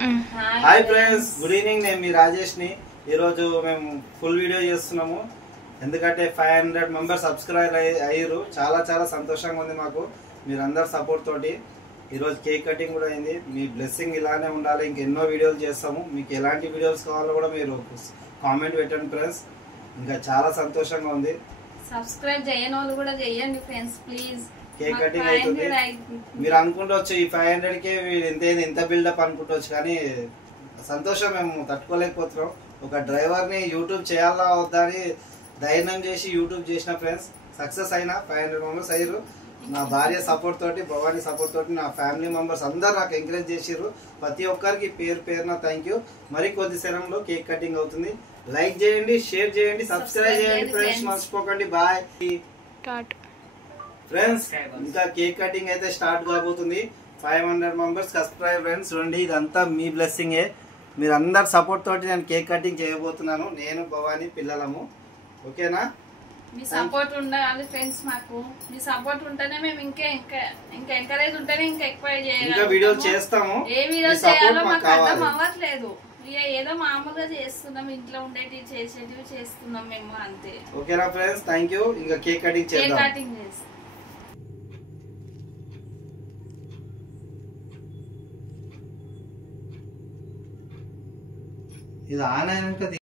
Hi friends, good evening. నేను మీ రాజేష్ని. ఈరోజు మేము ఫుల్ వీడియో చేస్తున్నాము. ఎందుకంటే 500 మెంబర్స్ సబ్స్క్రైబ్ అయ్యారు. చాలా చాలా సంతోషంగా ఉంది మాకు మీరందరు సపోర్ట్ తోటి. ఈరోజు కేక్ కటింగ్ కూడా అయింది. మీ బ్లెస్సింగ్ ఇలానే ఉండాలి. ఇంకెన్నో వీడియోలు చేస్తాము. మీకు ఎలాంటి వీడియోస్ కావాలో కూడా మీరు కామెంట్ పెట్టండి ఫ్రెండ్స్. ఇంకా చాలా సంతోషంగా ఉంది. సబ్స్క్రైబ్ చేయని వాళ్ళు కూడా చేయండి ఫ్రెండ్స్ ప్లీజ్. కేక్ కటింగ్ అవుతుంది. మీరు అనుకుంటవచ్చు ఈ 500కే ఇంత బిల్డప్ అనుకుంటవచ్చు, కానీ సంతోషం మేము తట్టుకోలేకపోతున్నాం. ఒక డ్రైవర్ని యూట్యూబ్ చేయాలా వద్దా అని ధైర్యం చేసి యూట్యూబ్ చేసిన ఫ్రెండ్స్. సక్సెస్ అయినా 500 మెంబర్స్ అయ్యారు. నా భార్య సపోర్ట్ తోటి, భవానీ సపోర్ట్ తోటి, నా ఫ్యామిలీ మెంబర్స్ అందరు నాకు ఎంకరేజ్ చేసిర్రు. ప్రతి ఒక్కరికి పేరు పేరున థ్యాంక్ యూ. మరి కొద్ది క్షణంలో కేక్ కటింగ్ అవుతుంది. లైక్ చేయండి, షేర్ చేయండి, సబ్స్క్రైబ్ చేయండి ఫ్రెండ్స్, మర్చిపోకండి. Bye friends. ఇంకా కేక్ కటింగ్ అయితే స్టార్ట్ కాబోతుంది. 500 మెంబర్స్ సబ్స్క్రైబ్ ఫ్రెండ్స్. చూడండి, ఇదంతా మీ బ్లెస్సింగే. మీరు అందరు సపోర్ట్ తోటి నేను కేక్ కటింగ్ చేయబోతున్నాను. నేను భవానీ పిల్లలము. ఓకేనా? మీ సపోర్ట్ ఉండాలి ఫ్రెండ్స్. మాకు మీ సపోర్ట్ ఉంటేనే మేము ఇంకా ఎంకరేజ్ ఉంటేనే ఇంకా ఎక్కువ ఇంకా వీడియోలు చేస్తాము. ఏ వీడియోస్ చేయాలో మాకు అర్థం అవ్వట్లేదు. ఏదో మామూలుగా చేస్తున్నాం, ఇంట్లో ఉండేటివి చేసేటివి చేస్తున్నాం మేము, అంతే. ఓకేనా ఫ్రెండ్స్? Thank you. ఇంకా కేక్ కటింగ్ చేద్దాం. కేక్ కటింగ్ చేస్తాం. ఇది ఆన్ అయినాక